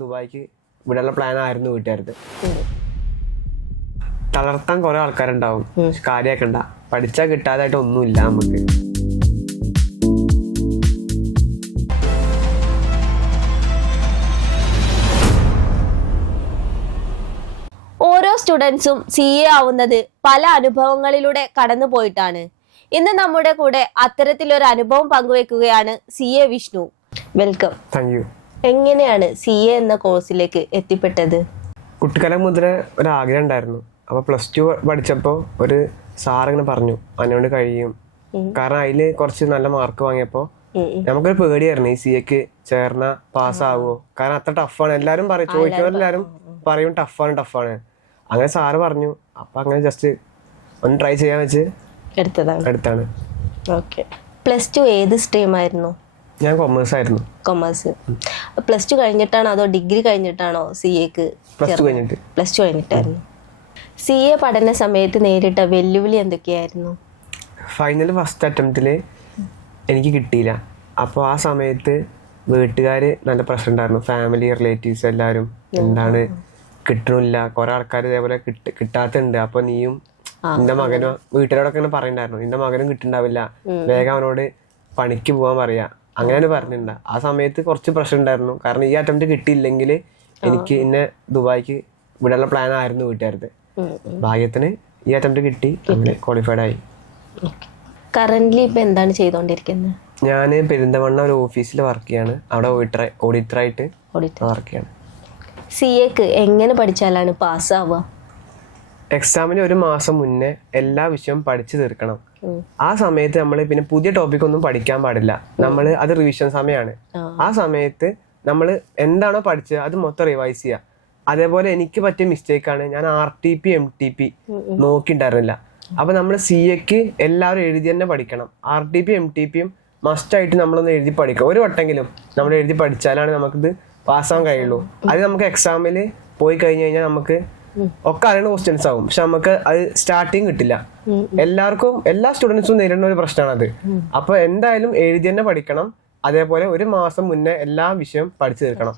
ദുബായിക്ക് ഇവിടെയുള്ള പ്ലാൻ ആയിരുന്നു വീട്ടുകാർക്ക് തളർത്താൻ കുറെ ആൾക്കാരുണ്ടാവും. കാര്യാക്കണ്ട പഠിച്ചാൽ കിട്ടാതായിട്ട് ഒന്നുമില്ല നമുക്ക് ഓരോ സ്റ്റുഡൻസും സി എ ആവുന്നത് പല അനുഭവങ്ങളിലൂടെ കടന്നു പോയിട്ടാണ്. ഇന്ന് നമ്മുടെ കൂടെ അത്തരത്തിലൊരു അനുഭവം പങ്കുവെക്കുകയാണ് C A Vishnu. Welcome thank you എങ്ങനെയാണ് സി എ എന്ന കോഴ്സിലേക്ക് എത്തിപ്പെട്ടത്? കുട്ടിക്കാലം മുതലേ ഒരു ആഗ്രഹം ഉണ്ടായിരുന്നു. അപ്പൊ പ്ലസ് ടു പഠിച്ചപ്പോൾ ഒരു സാറിങ്ങനെ പറഞ്ഞു അതിനോട് കഴിയും. കാരണം അതിൽ കുറച്ച് നല്ല മാർക്ക് വാങ്ങിയപ്പോൾ. നമുക്കൊരു പേടിയായിരുന്നു ഈ സി എക്ക് ചേർന്ന പാസ്സാവോ? കാരണം അത്ര ടഫാണ് എല്ലാരും പറയും ചോദിച്ചവരെല്ലാരും പറയും. ടഫാണ് ടഫാണ് അങ്ങനെ സാറ് പറഞ്ഞു അപ്പൊ അങ്ങനെ ജസ്റ്റ് ഒന്ന് ട്രൈ ചെയ്യാൻ വെച്ച് എടുത്തതാണ്. എടുത്താണ്. ഓക്കെ പ്ലസ് ടു ഏത് സ്ട്രീം ആയിരുന്നു? ഞാൻ കൊമേഴ്സ് ആയിരുന്നു. കൊമേഴ്സ് പ്ലസ് ടു കഴിഞ്ഞിട്ടാണോ അതോ ഡിഗ്രി കഴിഞ്ഞിട്ടാണോ സി എക്ക് പ്ലസ് ടു കഴിഞ്ഞിട്ട്. പ്ലസ് ടു കഴിഞ്ഞിട്ടായിരുന്നു. സി എ പഠന സമയത്ത് നേരിട്ട വെല്ലുവിളി എന്തൊക്കെയായിരുന്നു? ഫൈനൽ ഫസ്റ്റ് അറ്റംപ്റ്റിൽ എനിക്ക് കിട്ടിയില്ല. അപ്പോൾ ആ സമയത്ത് വീട്ടുകാർ നല്ല പ്രഷർ ഉണ്ടായിരുന്നു. ഫാമിലി റിലേറ്റീവ്സ് എല്ലാവരും എന്താണ് കിട്ടണില്ല. കുറെ ആൾക്കാർ ഇതേപോലെ കിട്ട കിട്ടാത്തുണ്ട്. അപ്പൊ നീയും നിന്റെ മകനും വീട്ടുകാരോടൊക്കെ ഇങ്ങനെ പറയണ്ടായിരുന്നു. നിന്റെ മകനും കിട്ടുന്നുണ്ടാവില്ല വേഗം അവനോട് പണിക്ക് പോകാൻ പറയാ. അങ്ങനെയാണ് പറഞ്ഞിട്ടുണ്ട്. ആ സമയത്ത് കുറച്ച് പ്രഷർ ഉണ്ടായിരുന്നു. കാരണം ഈ അറ്റംപ്റ്റ് കിട്ടിയില്ലെങ്കിൽ എനിക്ക് എന്നെ ദുബായിക്ക് വിടാനുള്ള പ്ലാൻ ആയിരുന്നു വീട്ടുകാരത്. ഭാഗ്യത്തിന് ഈ അറ്റംപ്റ്റ് കിട്ടി. അങ്ങനെ ക്വാളിഫൈഡ് ആയി. കറന്റ് ഇപ്പൊ എന്താണ് ചെയ്തോണ്ടിരിക്കുന്നത് ഞാൻ പെരിന്തമണ്ണ ഒരു ഓഫീസിൽ വർക്ക് ചെയ്യാണ്. അവിടെ ഓഡിറ്റർ ഓഡിറ്ററായിട്ട് ആയിട്ട് വർക്ക് ചെയ്യാണ്. സി എക്ക് എങ്ങനെ പഠിച്ചാലാണ് പാസ്സാവുക എക്സാമിന് ഒരു മാസം മുന്നേ എല്ലാ വിഷയവും പഠിച്ചു തീർക്കണം. ആ സമയത്ത് നമ്മൾ പിന്നെ പുതിയ ടോപ്പിക് ഒന്നും പഠിക്കാൻ പാടില്ല. നമ്മൾ അത് റിവിഷൻ സമയമാണ് ആ. സമയത്ത് നമ്മൾ എന്താണോ പഠിച്ചത് അത് മൊത്തം റിവൈസ് ചെയ്യുക അതേപോലെ എനിക്ക് പറ്റിയ മിസ്റ്റേക്ക് ആണ് ഞാൻ R T P M T P നോക്കിണ്ടായിരുന്നില്ല. അപ്പൊ നമ്മൾ സി എക്ക് എല്ലാവരും എഴുതി തന്നെ പഠിക്കണം. R T P M T പിയും മസ്റ്റ് ആയിട്ട് നമ്മളൊന്ന് എഴുതി പഠിക്കണം. ഒരു വട്ടെങ്കിലും നമ്മൾ എഴുതി പഠിച്ചാലാണ് നമുക്കിത് പാസ്സാൻ കഴിയുള്ളൂ. അത് നമുക്ക് എക്സാമിൽ പോയി കഴിഞ്ഞു കഴിഞ്ഞാൽ നമുക്ക് ഒക്കെ അറിയണ ക്വസ്റ്റ്യൻസ് ആവും. പക്ഷെ നമുക്ക് അത് സ്റ്റാർട്ടിങ് കിട്ടില്ല. എല്ലാവർക്കും എല്ലാ സ്റ്റുഡൻസും നേരിടുന്ന ഒരു പ്രശ്നമാണ് അത് അപ്പൊ എന്തായാലും എഴുതി തന്നെ പഠിക്കണം. അതേപോലെ ഒരു മാസം മുന്നേ എല്ലാ വിഷയവും പഠിച്ചു തീർക്കണം.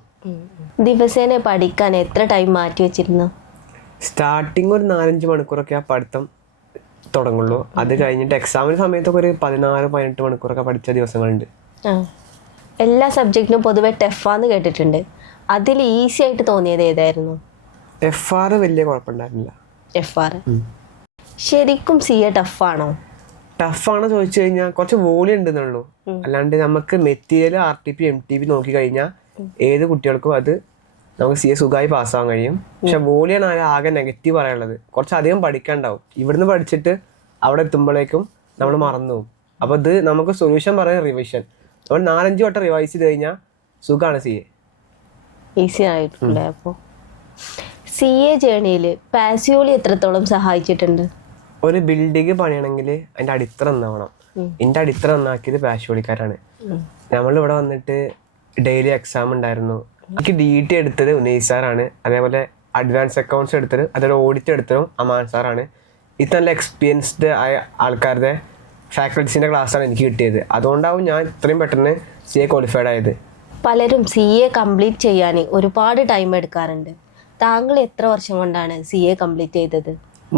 ദിവസേന പഠിക്കാൻ എത്ര ടൈം മാറ്റി വെച്ചിരുന്നു? സ്റ്റാർട്ടിങ് ഒരു നാലഞ്ച് മണിക്കൂറൊക്കെ ആ പഠിത്തം തുടങ്ങുള്ളൂ. അത് കഴിഞ്ഞിട്ട് എക്സാമിന് സമയത്തൊക്കെ ഒരു പതിനാറ് പതിനെട്ട് മണിക്കൂറൊക്കെ പഠിച്ച ദിവസങ്ങളുണ്ട്. ആ. എല്ലാ സബ്ജക്റ്റിനും പൊതുവെ ടെഫാന്ന് കേട്ടിട്ടുണ്ട്. അതിൽ ഈസി ആയിട്ട് തോന്നിയത് ഏതായിരുന്നു? എഫ് ആർ വലിയ കുഴപ്പമുണ്ടായിരുന്നില്ല. എഫ് ആർ ശരിക്കും സി എ ടഫ് ആണോ? ടഫ് ടഫാണ് ചോദിച്ചു കഴിഞ്ഞാൽ കുറച്ച് വോളിയം ഉണ്ടെന്നുള്ളൂ അല്ലാണ്ട് നമുക്ക് material R T P M T P നോക്കി കഴിഞ്ഞാൽ ഏത് കുട്ടികൾക്കും അത് നമുക്ക് സി എ സുഖമായി പാസ്സാവാൻ കഴിയും. പക്ഷെ വോളിയാണ് ആരും ആകെ നെഗറ്റീവ് പറയാനുള്ളത്. കുറച്ചധികം പഠിക്കാണ്ടാവും ഇവിടുന്ന് പഠിച്ചിട്ട് അവിടെ എത്തുമ്പോഴേക്കും നമ്മൾ മറന്നു പോകും. അപ്പൊ ഇത് നമുക്ക് സൊല്യൂഷൻ പറയാൻ റിവിഷൻ നമ്മൾ നാലഞ്ച് വട്ടം റിവൈസ് ചെയ്ത് കഴിഞ്ഞാൽ സുഖമാണ് സി എ ഈസി ആയിട്ടുണ്ട് അപ്പോൾ. സി എ ജേണിയിൽ പാസിയോളി എത്രത്തോളം സഹായിച്ചിട്ടുണ്ട്? ഒരു ബിൽഡിംഗ് പണിയണമെങ്കിൽ അതിന്റെ അടിത്തറ നന്നാവണം. എന്റെ അടിത്തറ നന്നാക്കിയത് പാസിയോളിക്കാരാണ് നമ്മൾ ഇവിടെ വന്നിട്ട് ഡെയിലി എക്സാം ഉണ്ടായിരുന്നു. എനിക്ക് ഡി ടി എടുത്തത് ഉന്നയിസ് സാറാണ്. അതേപോലെ അഡ്വാൻസ് അക്കൗണ്ട്സ് എടുത്തത് അതേപോലെ ഓഡിറ്റ് എടുത്തതും അമാൻ സാറാണ്. ഇത് നല്ല എക്സ്പീരിയൻസ്ഡ് ആയ ആൾക്കാരുടെ ഫാക്കൽറ്റീസിന്റെ ക്ലാസ്സാണ് എനിക്ക് കിട്ടിയത്. അതുകൊണ്ടാവും ഞാൻ ഇത്രയും പെട്ടെന്ന് സി എ ക്വാളിഫൈഡ് ആയത്. പലരും സി എ കംപ്ലീറ്റ് ചെയ്യാൻ ഒരുപാട് ടൈം എടുക്കാറുണ്ട്. താങ്കൾ എത്ര വർഷം കൊണ്ടാണ് സി എ കംപ്ലീറ്റ് ചെയ്തത്?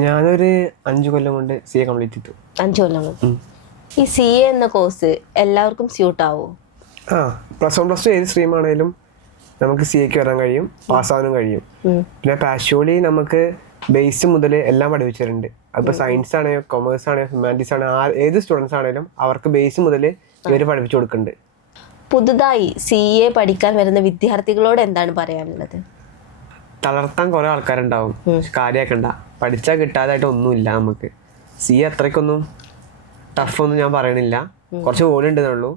ഞാനൊരു അഞ്ചു കൊല്ലം കൊണ്ട് സി എ കംപ്ലീറ്റ് ചെയ്തു. അഞ്ചു കൊല്ലം കൊണ്ട്. ഈ സി എ എന്ന കോഴ്സ് എല്ലാവർക്കും സ്യൂട്ട് ആവോ? ആ പ്ലസ് വൺ പ്ലസ് ടു ഏത് സ്ട്രീം ആണെങ്കിലും നമുക്ക് സി എക്ക് വരാൻ കഴിയും പാസ്സാവാനും കഴിയും. പിന്നെ പാഷ്വലി നമുക്ക് ബേസ് മുതൽ എല്ലാം പഠിപ്പിച്ചിട്ടുണ്ട്. അപ്പോൾ സയൻസ് ആണെയോ കൊമേഴ്സ് ആണെയോ ഹ്യൂമാനിറ്റീസ് ആണെയോ ആ ഏത് സ്റ്റുഡൻസ് ആണെങ്കിലും അവർക്ക് ബേസ് മുതൽ ഇവർ പഠിപ്പിച്ചു കൊടുക്കുന്നുണ്ട്. പുതുതായി സി എ പഠിക്കാൻ വരുന്ന വിദ്യാർത്ഥികളോട് എന്താണ് പറയാനുള്ളത്? തളർത്താൻ കുറെ ആൾക്കാരുണ്ടാവും. കാര്യമാക്കണ്ട പഠിച്ചാൽ കിട്ടാതായിട്ട് ഒന്നുമില്ല നമുക്ക്. സി അത്രയ്ക്കൊന്നും ടഫ് ഒന്നും ഞാൻ പറയണില്ല. കുറച്ച് വോളി ഉണ്ടെന്നുള്ളൂ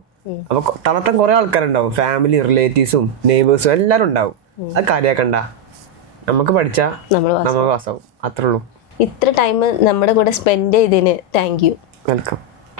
അപ്പൊ തളർത്താൻ കുറെ ആൾക്കാരുണ്ടാവും. ഫാമിലി റിലേറ്റീവ്സും നെയ്ബേഴ്സും എല്ലാവരും ഉണ്ടാവും. അത് കാര്യമാക്കണ്ട നമുക്ക് പഠിച്ചാൽ നമ്മൾ പാസ്സാവും. അത്രേ ഉള്ളൂ. ഇത്ര ടൈം നമ്മുടെ കൂടെ സ്പെൻഡ് ചെയ്തതിന് താങ്ക് യു വെൽക്കം